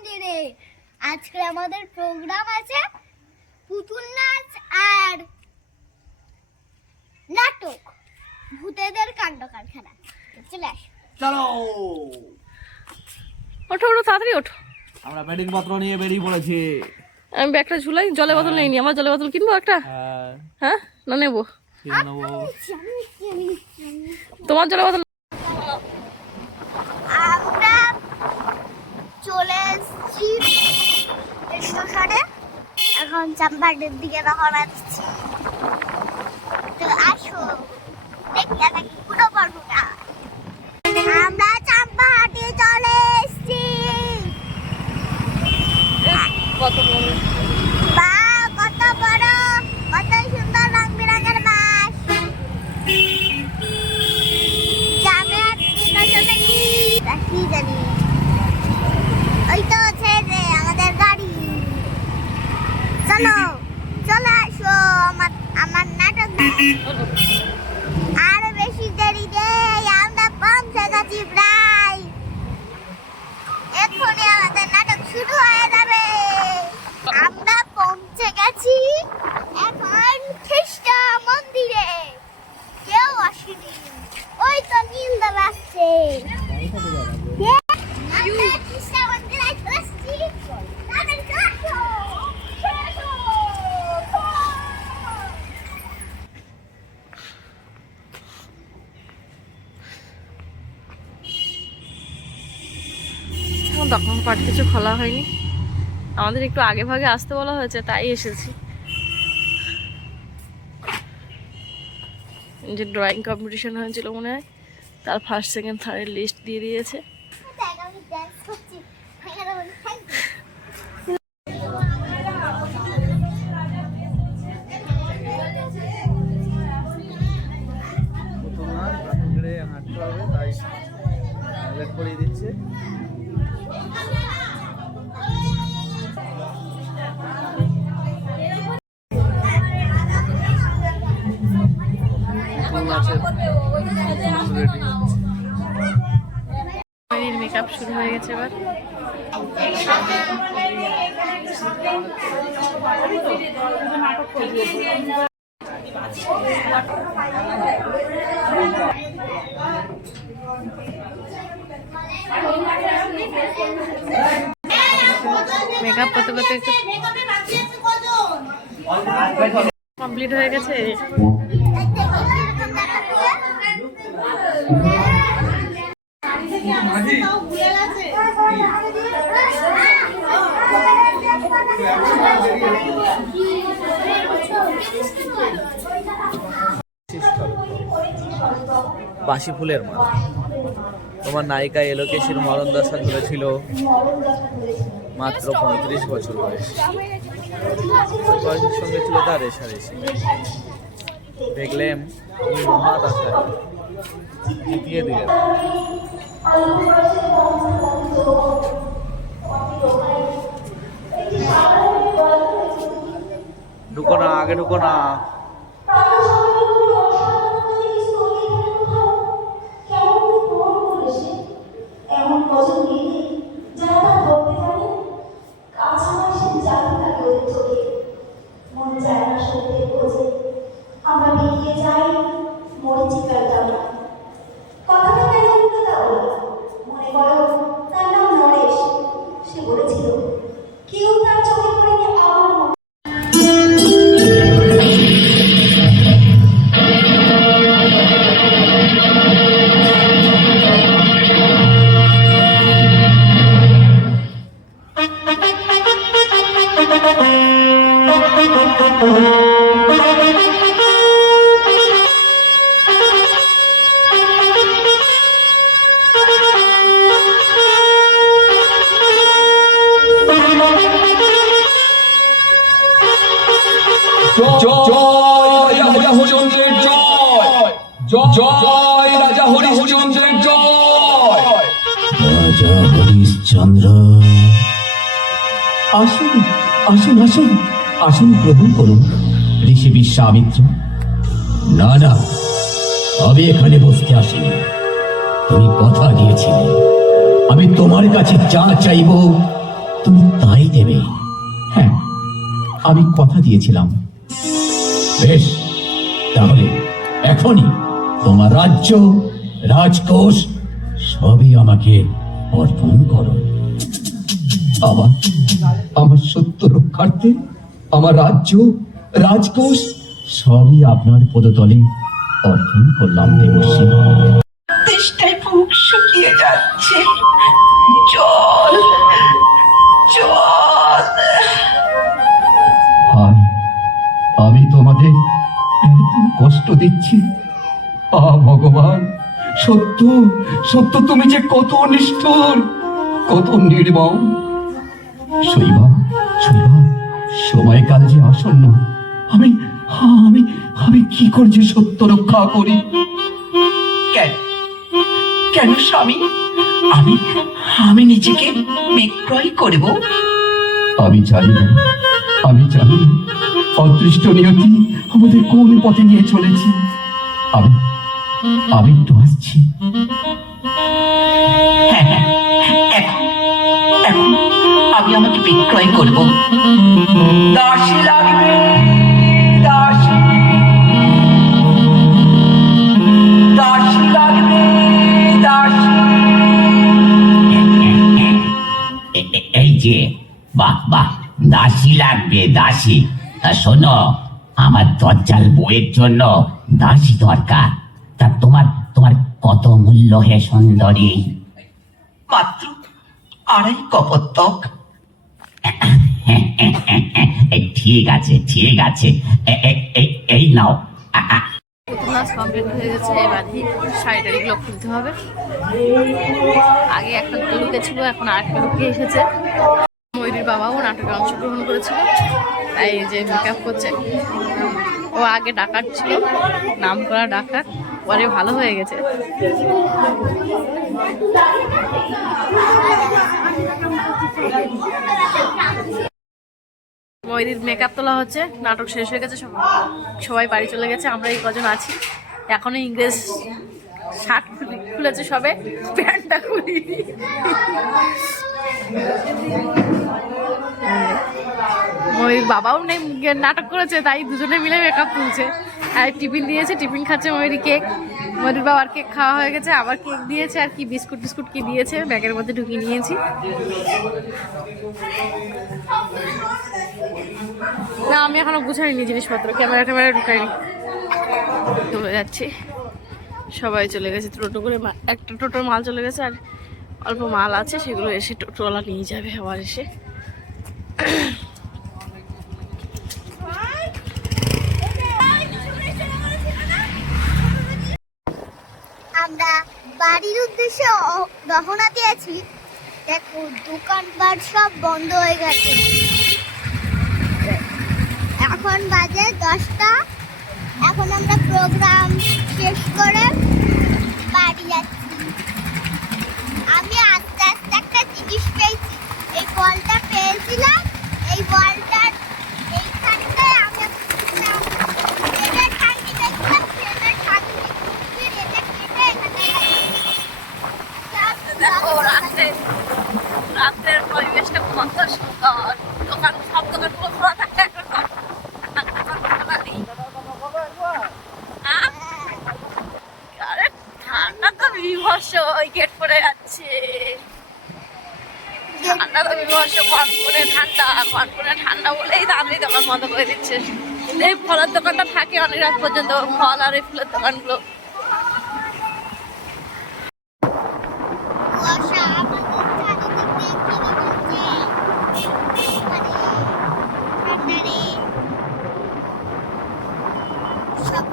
মন্দিরে আজকে আমাদের প্রোগ্রাম আছে পুতুল নাচ আর নাটক ভূতেদের কাণ্ড কারখানা। চলে আস, চলো ওঠো ওঠো তাড়াতাড়ি ওঠো। আমরা ব্যাটিং পত্র নিয়ে বেরিয়ে পড়েছি। আমি ব্যাগটা ঝুলাই, জলের বোতল নেইনি। আমার জলের বোতল কিনবো একটা। হ্যাঁ না নেবো? তোমার জলের বোতল। আমরা চলে এসেছি স্টেশনে, এখন চাম্পাহাটির দিকে রওনা দিচ্ছি। তো আসো দেখতে থাকি পুরো পর্বটা। আমরা চাম্পাহাটি চলে এসেছি। কত বড় বা কত বড়, কত সুন্দর রং বেরঙের বাস। চাম্পাহাটি স্টেশনে কি জানি, ওই তো আছে যে আমাদের গাড়ি। চলো চলে আসো আমার নাটক। আর বেশি দেরি নেই, আমরা পৌঁছে গেছি প্রায়। এক্ষুনি আমাদের নাটক শুরু হয়ে যাবে। আমরা পৌঁছে গেছি এখন খ্রিস্ট মন্দিরে। কেউ আসেনি, ওই তো নীল দল আসছে। আমরা খ্রিস্ট মন্দিরে আসছি। তাড়াতাড়ি আসো, আসো। দোকান পাট কিছু খোলা হয়নি, আমাদের একটু আগে ভাগে আসতে বলা হয়েছে, তাই এসেছি। যে ড্রয়িং কম্পিটিশন হয়েছিল মনে হয়, তার ফার্স্ট সেকেন্ড থার্ডের লিস্ট দিয়ে দিয়েছে। আমি ডান্স করছি। হাঁটতে হবে, তাই লেট করিয়ে দিচ্ছে। মেকআপ শুরু হয়ে গেছে এবার। মেকআপ করতে করতে একটু কমপ্লিট হয়ে গেছে। বাসি ফুলের মালা। তোমার নায়িকা এলোকেশীর মরণ দশা চলেছিল মাত্র 35 বছর বয়স। বয়সের সঙ্গে ছিল তার রেশারেশি। দেখলেন তুমি মহাদশায় জিতিয়ে দিলেন। ঢুকো না, আগে ঢুকো না। জয় রাজা হরিশ্চন্দ্রের জয়। রাজা হরিশ্চন্দ্র, আসুন আসুন আসুন আসুন, গ্রহণ করুন ঋষি বিশ্বামিত্র। না না, আমি এখানে বসতে আসিনি। তুমি কথা দিয়েছিলে, আমি তোমার কাছে যা চাইব তুমি তাই দেবে। হ্যাঁ, আমি কথা দিয়েছিলাম। বেশ, তাহলে এখনই তোমার রাজ্য, রাজকোষ সবই আমাকে অর্পণ করো। আমার আমার সত্য রক্ষার্থে আমার রাজ্য, রাজকোষ সবই আপনার পদতলে অর্পণ করলাম দেবশ্রী। তেষ্টায় বুক শুকিয়ে যাচ্ছে। জল, জল। হায়, আমি তোমাদের এত কষ্ট দিচ্ছি। ভগবান, সত্য সত্য, তুমি যে কত নিষ্ঠুর, কত নির্মম। শৈবা, শৈবা, সময়কাল যে আসন্ন। আমি আমি আমি কি করে যে সত্য রক্ষা করি? কেন, কেন স্বামী? আমি আমি নিজেকে বিক্রয় করব? আমি জানি না, আমি জানি না অদৃষ্ট নিয়তি আমাদের কোন পথে নিয়ে চলেছি। আমি আমি একটু আসছি। হ্যাঁ, হ্যাঁ, এখন এখন আমি আমাকে বিক্রয় করব। দাসী লাগবে, দাসী, দাসী লাগবে, দাসী। এই যে, বাহ বাহ, দাসী লাগবে, দাসী। তা শোনো, আমার দজ্জাল বউয়ের জন্য দাসী দরকার। তা তোমার তোমার কত মূল্য হে সুন্দরী? মাত্র 2.5 কপোতক। ঠিক আছে, ঠিক আছে, এই নাও। ক্লাস কমপ্লিট হয়ে গেছে, এবার শাড়িটারিগুলো খুলতে হবে। আগে একটা লুকে ছিল, এখন আরেকটা লুকে এসেছে। ময়ূরীর বাবাও নাটকে অংশগ্রহণ করেছিল, তাই এই যে মেকআপ করছে। ও আগে ডাকাত ছিল, নাম করা ডাকাত, পরে ভালো হয়ে গেছে। ময়ূরীর মেকআপ তোলা হচ্ছে, নাটক শেষ হয়ে গেছে, সবাই বাড়ি চলে গেছে, আমরা এই কজন আছি। এখনো ইংরেজ শার্ট খুলেছে, সবে প্যান্টটা খুলি। ময়ূর বাবাও নেই, নাটক করেছে, তাই দুজনে মিলে মেকআপ তুলছে। আর টিফিন দিয়েছে, টিফিন খাচ্ছে ময়ূরী। কেক, ময়ূরীর বাবার কেক খাওয়া হয়ে গেছে, আবার কেক দিয়েছে, আর কি বিস্কুট টিস্কুট কি দিয়েছে ব্যাগের মধ্যে ঢুকিয়ে নিয়েছি। না, আমি এখনো গুছাইনি জিনিসপত্র, ক্যামেরা ঢুকাইনি, চলে যাচ্ছি। সবাই চলে গেছে, টোটো করে, একটা টোটোর মাল চলে গেছে, আর অল্প মাল আছে, সেগুলো এসে টোটোওয়ালা নিয়ে যাবে আবার এসে। আমরা বাড়ির উদ্দেশ্যে রওনা দিয়েছি। দেখো, দোকানপাট সব বন্ধ হয়ে গেছে। এখন বাজে 10টা। এখন আমরা প্রোগ্রাম শেষ করে বাড়ি যাচ্ছি। আমি আস্তে আস্তে একটা জিনিস পেয়েছি। এই বলটা পেয়েছিলাম, এই বলটার এইখানটায় আমি ট্রেনের ঠান্ডি দেখলাম, ট্রেনের ঠান্ডি রেখে কেটে এখানে দেখো, রাত্রের পরিবেশটা কত সুন্দর। দোকান, সব দোকানগুলো খোলা থাকে, ঠান্ডা তো বিভৎস, ওই গেট পরে যাচ্ছে। ঠান্ডা তো বিভৎস, কনকনে ঠান্ডা বলেই দামি দোকান বন্ধ করে দিচ্ছে। এই ফলের দোকানটা থাকে অনেক রাত পর্যন্ত, ফল আর এই ফুলের দোকানগুলো। কুয়াশা আমাদের চারিদিক দিয়ে ঘিরে ফেলছে। ঠান্ডা রে, সব